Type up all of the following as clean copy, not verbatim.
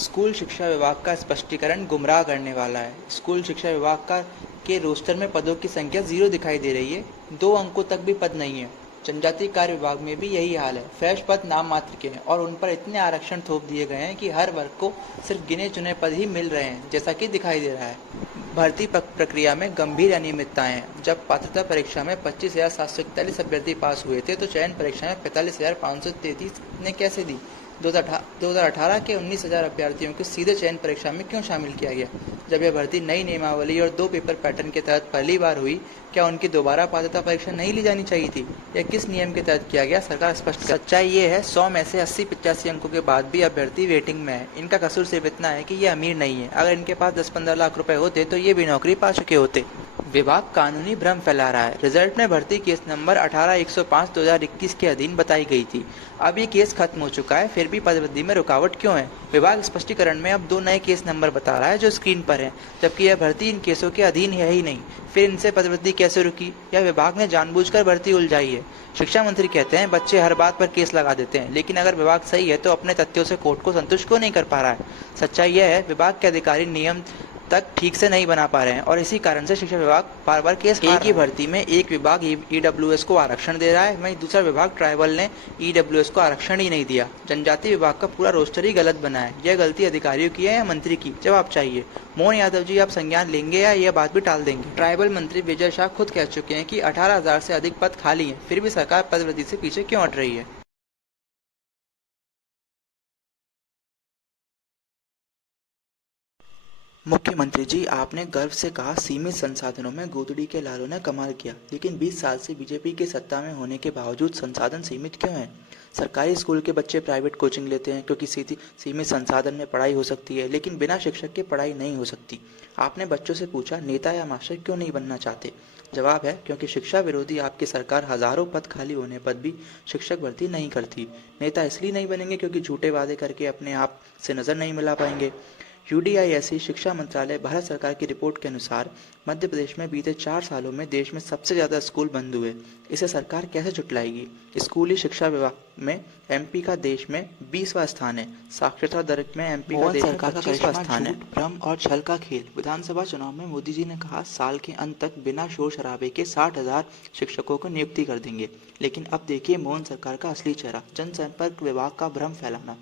School शिक्षा विभाग का स्पष्टीकरण गुमराह करने वाला है। स्कूल शिक्षा विभाग का के रोस्टर में पदों की संख्या 0 दिखाई दे रही है। 2 अंकों तक भी पद नहीं है। जनजातीय कार्य विभाग में भी यही हाल है। फ्रेश पद नाम मात्र के हैं और उन पर इतने आरक्षण थोप दिए गए हैं कि हर वर्ग को सिर्फ गिने चुने पद ही मिल रहे हैं, जैसा कि दिखाई दे रहा है। भर्ती प्रक्रिया में गंभीर अनियमितताएं हैं। जब पात्रता परीक्षा में 25,741 अभ्यर्थी पास हुए थे, तो चयन परीक्षा में 45,533 ने कैसे दी? 2018 के 19,000 अभ्यर्थियों को सीधे चयन परीक्षा में क्यों शामिल किया गया? जब यह भर्ती नई नियमावली और 2 पेपर पैटर्न के तहत पहली बार हुई, क्या उनकी दोबारा पात्रता परीक्षा नहीं ली जानी चाहिए थी? यह किस नियम के तहत किया गया? सरकार स्पष्ट कर। सच्चाई ये है, 100 में से 80-85 अंकों के बाद भी अभ्यर्थी वेटिंग में है। इनका कसूर सिर्फ इतना है कि ये अमीर नहीं है। अगर इनके पास 10-15 लाख रुपए होते तो ये भी नौकरी पा चुके होते। विभाग कानूनी भ्रम फैला रहा है। रिजल्ट में भर्ती केस नंबर 18-105/2021 के अधीन बताई गई थी। अब ये केस खत्म हो चुका है, फिर भी पदवृद्धि में रुकावट क्यों है? विभाग स्पष्टीकरण में अब 2 नए केस नंबर बता रहा है जो स्क्रीन पर हैं, जबकि यह भर्ती इन केसों के अधीन है ही नहीं। फिर इनसे पदवृद्धि कैसे रुकी? या विभाग ने जानबूझकर भर्ती उलझाई है? शिक्षा मंत्री कहते हैं बच्चे हर बात पर केस लगा देते हैं, लेकिन अगर विभाग सही है तो अपने तथ्यों से कोर्ट को संतुष्ट क्यों नहीं कर पा रहा है? सच्चाई यह है, विभाग के अधिकारी नियम तक ठीक से नहीं बना पा रहे हैं और इसी कारण से शिक्षा विभाग बार बार केस एक ही भर्ती में एक विभाग ईडब्ल्यूएस को आरक्षण दे रहा है, वहीं दूसरा विभाग ट्राइबल ने ईडब्ल्यूएस को आरक्षण ही नहीं दिया। जनजातीय विभाग का पूरा रोस्टर ही गलत बना है। यह गलती अधिकारियों की है या मंत्री की? जवाब चाहिए। मोहन यादव जी, आप संज्ञान लेंगे या यह बात भी टाल देंगे? ट्राइबल मंत्री विजय शाह खुद कह चुके हैं कि 18,000 से अधिक पद खाली हैं, फिर भी सरकार पदवृद्धि से पीछे क्यों हट रही है? मुख्यमंत्री जी, आपने गर्व से कहा सीमित संसाधनों में गोदड़ी के लालों ने कमाल किया, लेकिन 20 साल से बीजेपी के सत्ता में होने के बावजूद संसाधन सीमित क्यों हैं? सरकारी स्कूल के बच्चे प्राइवेट कोचिंग लेते हैं क्योंकि सीमित संसाधन में पढ़ाई हो सकती है, लेकिन बिना शिक्षक के पढ़ाई नहीं हो सकती। आपने बच्चों से पूछा नेता या मास्टर क्यों नहीं बनना चाहते? जवाब है क्योंकि शिक्षा विरोधी आपकी सरकार हजारों पद खाली होने पर भी शिक्षक भर्ती नहीं करती। नेता इसलिए नहीं बनेंगे क्योंकि झूठे वादे करके अपने आप से नजर नहीं मिला पाएंगे। यूडीआईएसई शिक्षा मंत्रालय भारत सरकार की रिपोर्ट के अनुसार मध्य प्रदेश में बीते 4 सालों में देश में सबसे ज्यादा स्कूल बंद हुए। इसे सरकार कैसे झुटलाएगी? स्कूली शिक्षा विभाग में एमपी का देश में 20वां स्थान है। साक्षरता दर में एमपी का देश में 25वां स्थान है। भ्रम और छल का खेल। विधानसभा चुनाव में मोदी जी ने कहा साल के अंत तक बिना शोर शराबे के 60,000 शिक्षकों को नियुक्ति कर देंगे, लेकिन अब देखिए मोहन सरकार का असली चेहरा। जनसंपर्क विभाग का भ्रम फैलाना।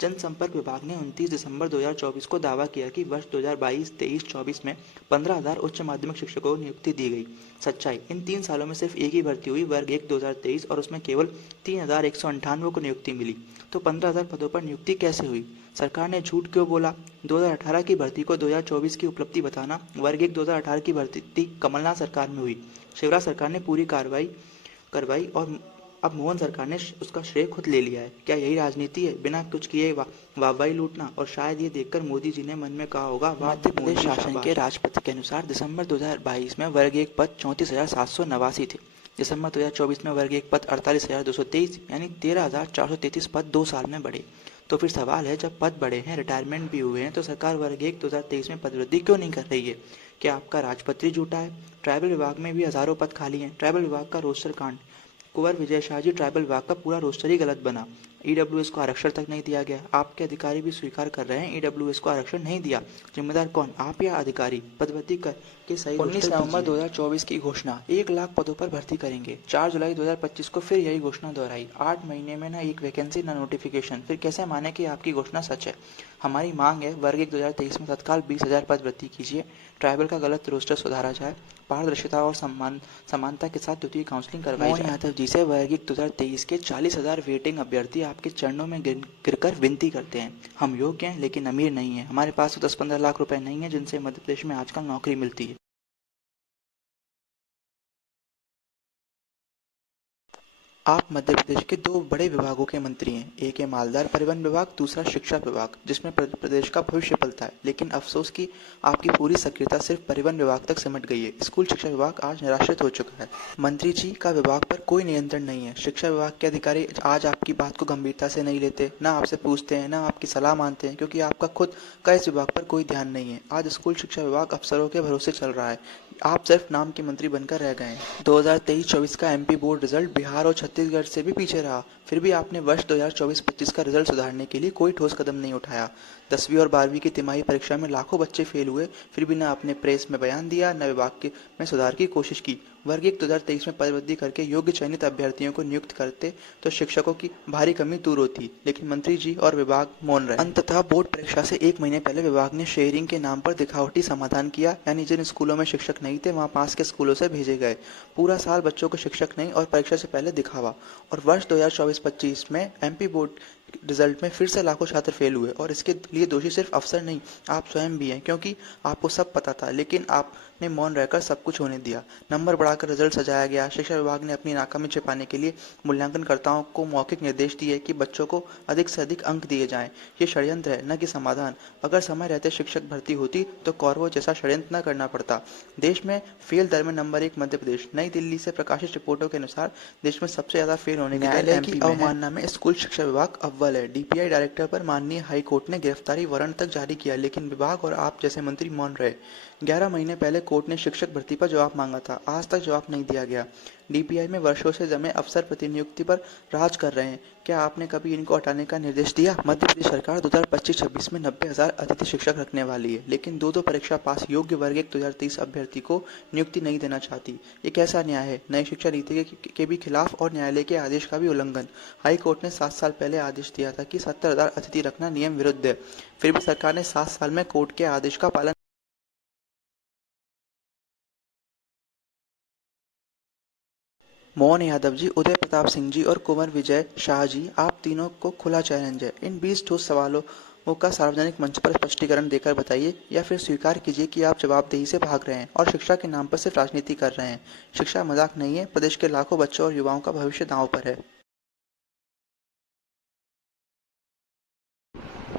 जनसंपर्क विभाग ने 29 दिसंबर 2024 को दावा किया कि वर्ष 2022-23-24 में 15,000 उच्च माध्यमिक शिक्षकों को नियुक्ति दी गई। सच्चाई, इन 3 सालों में सिर्फ एक ही भर्ती हुई, वर्ग 1 2023, और उसमें केवल 3,198 को नियुक्ति मिली। तो 15,000 पदों पर नियुक्ति कैसे हुई? सरकार ने झूठ क्यों बोला? 2018 की भर्ती को 2024 की उपलब्धि बताना। वर्ग 1 2018 की भर्ती कमलनाथ सरकार में हुई, शिवराज सरकार ने पूरी कार्रवाई करवाई और अब मोहन सरकार ने उसका श्रेय खुद ले लिया है। क्या यही राजनीति है? बिना कुछ किए वाहवाही लूटना। और शायद ये देखकर मोदी जी ने मन में कहा होगा, मध्य प्रदेश शासन के राष्ट्रपति के अनुसार दिसंबर 2022 में वर्ग 1 पद 34,789 थे। दिसंबर 2024 में वर्ग 1 पद 48,223 यानी 13,433 पद 2 साल में बढ़े। तो फिर सवाल है, जब पद बढ़े हैं, रिटायरमेंट भी हुए हैं, तो सरकार वर्ग 1 2023 में पदवृद्धि क्यों नहीं कर रही है? क्या आपका राजपत्री झूठा है? ट्राइबल विभाग में भी हजारों पद खाली हैं। ट्राइबल विभाग का रोस्टर कांड। कुंवर विजय शाह जी, ट्राइबल विभाग का पूरा रोस्टर ही गलत बना। ईडब्ल्यूएस को आरक्षण तक नहीं दिया गया। आपके अधिकारी भी स्वीकार कर रहे हैं ईडब्ल्यूएस को आरक्षण नहीं दिया। जिम्मेदार कौन, आप या अधिकारी? पदवृद्धि कर के सही 19 नवंबर 2024 की घोषणा, 1 लाख पदों पर भर्ती करेंगे। 4 जुलाई 2025 को फिर यही घोषणा दोहराई। 8 महीने में न एक वैकेंसी न नोटिफिकेशन। फिर कैसे माने कि आपकी घोषणा सच है? हमारी मांग है वर्ग 1 2023 में तत्काल 20,000 पद भर्ती कीजिए। ट्राइबल का गलत रोस्टर सुधारा जाए। पारदर्शिता और समानता के साथ द्वितीय काउंसलिंग करवाई जाए। मोहन यादव जी से वर्ग 1 2023 के 40,000 वेटिंग अभ्यर्थी आपके चरणों में गिरकर विनती करते हैं, हम योग्य हैं लेकिन अमीर नहीं है। हमारे पास 10-15 लाख रुपए नहीं है जिनसे मध्य प्रदेश में आजकल नौकरी मिलती है। आप मध्य प्रदेश के 2 बड़े विभागों के मंत्री हैं, एक है मालदार परिवहन विभाग, दूसरा शिक्षा विभाग, जिसमें प्रदेश का भविष्य पलता है। लेकिन अफसोस कि आपकी पूरी सक्रियता सिर्फ परिवहन विभाग तक सिमट गई है। स्कूल शिक्षा विभाग आज निराश्रित हो चुका है। मंत्री जी का विभाग पर कोई नियंत्रण नहीं है। शिक्षा विभाग के अधिकारी आज आपकी बात को गंभीरता से नहीं लेते, ना आपसे पूछते हैं, ना आपकी सलाह मानते हैं, क्योंकि आपका खुद का इस विभाग पर कोई ध्यान नहीं है। आज स्कूल शिक्षा विभाग अफसरों के भरोसे चल रहा है। आप सिर्फ नाम के मंत्री बनकर रह गए। 2023-24 का एमपी बोर्ड रिजल्ट बिहार और छत्तीसगढ़ से भी पीछे रहा, फिर भी आपने वर्ष 2024-25 का रिजल्ट सुधारने के लिए कोई ठोस कदम नहीं उठाया। 10वीं और 12वीं की तिमाही परीक्षा में लाखों बच्चे फेल हुए, फिर भी न आपने प्रेस में बयान दिया, न विभाग में सुधार की कोशिश की। वर्ग 1 2023 में पदवृद्धि करके योग्य चयनित अभ्यर्थियों को नियुक्त करते तो शिक्षकों की भारी कमी दूर होती, लेकिन मंत्री जी और विभाग मौन रहे। अंततः बोर्ड परीक्षा से 1 महीने पहले विभाग ने शेयरिंग के नाम पर दिखावटी समाधान किया, यानी जिन स्कूलों में शिक्षक नहीं थे वहां पास के स्कूलों से भेजे गए। पूरा साल बच्चों को शिक्षक नहीं और परीक्षा से पहले दिखावा। और वर्ष 2024-25 में एमपी बोर्ड रिजल्ट में फिर से लाखों छात्र फेल हुए, और इसके लिए दोषी सिर्फ अफसर नहीं, आप स्वयं भी हैं, क्योंकि आपको सब पता था लेकिन आपने मौन रहकर सब कुछ होने दिया। नंबर बढ़ाकर रिजल्ट सजाया गया। शिक्षा विभाग ने अपनी नाकामी छिपाने के लिए मूल्यांकनकर्ताओं को मौखिक निर्देश दिए कि बच्चों को अधिक से अधिक अंक दिए जाएं। ये षड्यंत्र है, न कि समाधान। अगर समय रहते शिक्षक भर्ती होती तो कौरवों जैसा षड्यंत्र न करना पड़ता। देश में फेल दर में नंबर 1 मध्य प्रदेश। नई दिल्ली से प्रकाशित रिपोर्टों के अनुसार देश में सबसे ज्यादा फेल होने की दर एमपी में है। अवमानना में स्कूल शिक्षा विभाग अव्वल है। डीपीआई डायरेक्टर पर माननीय हाई कोर्ट ने गिरफ्तारी वारंट तक जारी किया, लेकिन विभाग और आप जैसे मंत्री मौन रहे। 11 महीने पहले कोर्ट ने शिक्षक भर्ती पर जवाब मांगा था, आज तक जवाब नहीं दिया गया। डीपीआई में वर्षों से जमे अफसर प्रतिनियुक्ति पर राज कर रहे हैं, क्या आपने कभी इनको हटाने का निर्देश दिया? मध्य प्रदेश सरकार 2025-26 में 90,000 अतिथि शिक्षक रखने वाली है, लेकिन दो परीक्षा पास योग्य वर्ग 1 2023 अभ्यर्थी को नियुक्ति नहीं देना चाहती। ये कैसा न्याय है? नई शिक्षा नीति के भी खिलाफ और न्यायालय के आदेश का भी उल्लंघन। हाई कोर्ट ने 7 साल पहले आदेश दिया था कि 70,000 अतिथि रखना नियम विरुद्ध है, फिर भी सरकार ने 7 साल में कोर्ट के आदेश का पालन। मोहन यादव जी, उदय प्रताप सिंह जी और कुंवर विजय शाह जी, आप तीनों को खुला चैलेंज है। इन 20 ठोस सवालों का सार्वजनिक मंच पर स्पष्टीकरण देकर बताइए, या फिर स्वीकार कीजिए कि आप जवाबदेही से भाग रहे हैं और शिक्षा के नाम पर सिर्फ राजनीति कर रहे हैं। शिक्षा मजाक नहीं है, प्रदेश के लाखों बच्चों और युवाओं का भविष्य दांव पर है।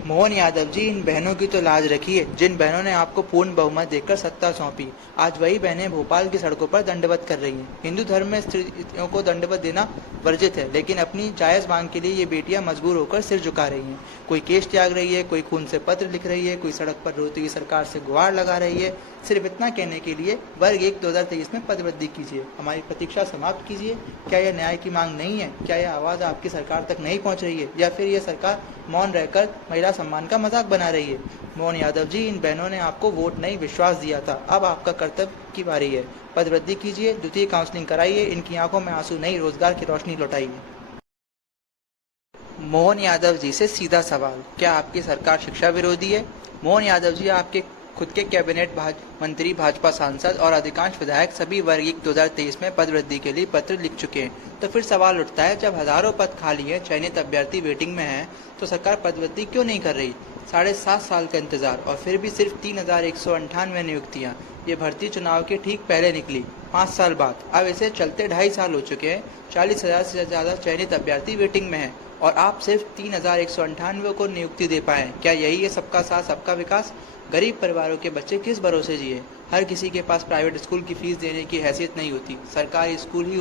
मोहन यादव जी, इन बहनों की तो लाज रखिए जिन बहनों ने आपको पूर्ण बहुमत देकर सत्ता सौंपी। आज वही बहनें भोपाल की सड़कों पर दंडवत कर रही हैं। हिंदू धर्म में स्त्रियों को दंडवत देना वर्जित है, लेकिन अपनी जायज मांग के लिए ये बेटियां मजबूर होकर सिर झुका रही हैं। कोई केस त्याग रही है, कोई खून से पत्र लिख रही है, कोई सड़क पर रोती हुई सरकार से गुहार लगा रही है, सिर्फ इतना कहने के लिए वर्ग 1 2023 में पदवृद्धि कीजिए, हमारी प्रतीक्षा समाप्त कीजिए। क्या यह न्याय की मांग नहीं है? क्या यह आवाज़ आपकी सरकार तक नहीं पहुंच रही है, या फिर यह सरकार मौन रहकर महिला सम्मान का मजाक बना रही है? मोहन यादव जी, इन बहनों ने आपको वोट नहीं विश्वास दिया था, अब आपका कर्तव्य की बारी है। पदवृद्धि कीजिए, द्वितीय काउंसलिंग कराइए, इनकी आंखों में आंसू नहीं, रोजगार की रोशनी लौटाइए। मोहन यादव जी से सीधा सवाल, क्या आपकी सरकार शिक्षा विरोधी है? मोहन यादव जी, आपके खुद के कैबिनेट मंत्री, भाजपा सांसद और अधिकांश विधायक सभी वर्ग 1 2023 में पदवृद्धि के लिए पत्र लिख चुके हैं। तो फिर सवाल उठता है, जब हजारों पद खाली हैं, चयनित अभ्यर्थी वेटिंग में हैं, तो सरकार पदवृद्धि क्यों नहीं कर रही? 7.5 साल का इंतजार और फिर भी सिर्फ 3,198 नियुक्तियां। ये भर्ती चुनाव के ठीक पहले निकली, 5 साल बाद। अब इसे चलते 2.5 साल हो चुके हैं। 40,000 से ज्यादा चयनित अभ्यर्थी वेटिंग में हैं और आप सिर्फ 3,198 को नियुक्ति दे पाए। क्या यही है सबका साथ सबका विकास? गरीब परिवारों के बच्चे किस भरोसे जिए? हर किसी के पास प्राइवेट स्कूल की फीस देने की हैसियत नहीं होती। सरकारी स्कूल ही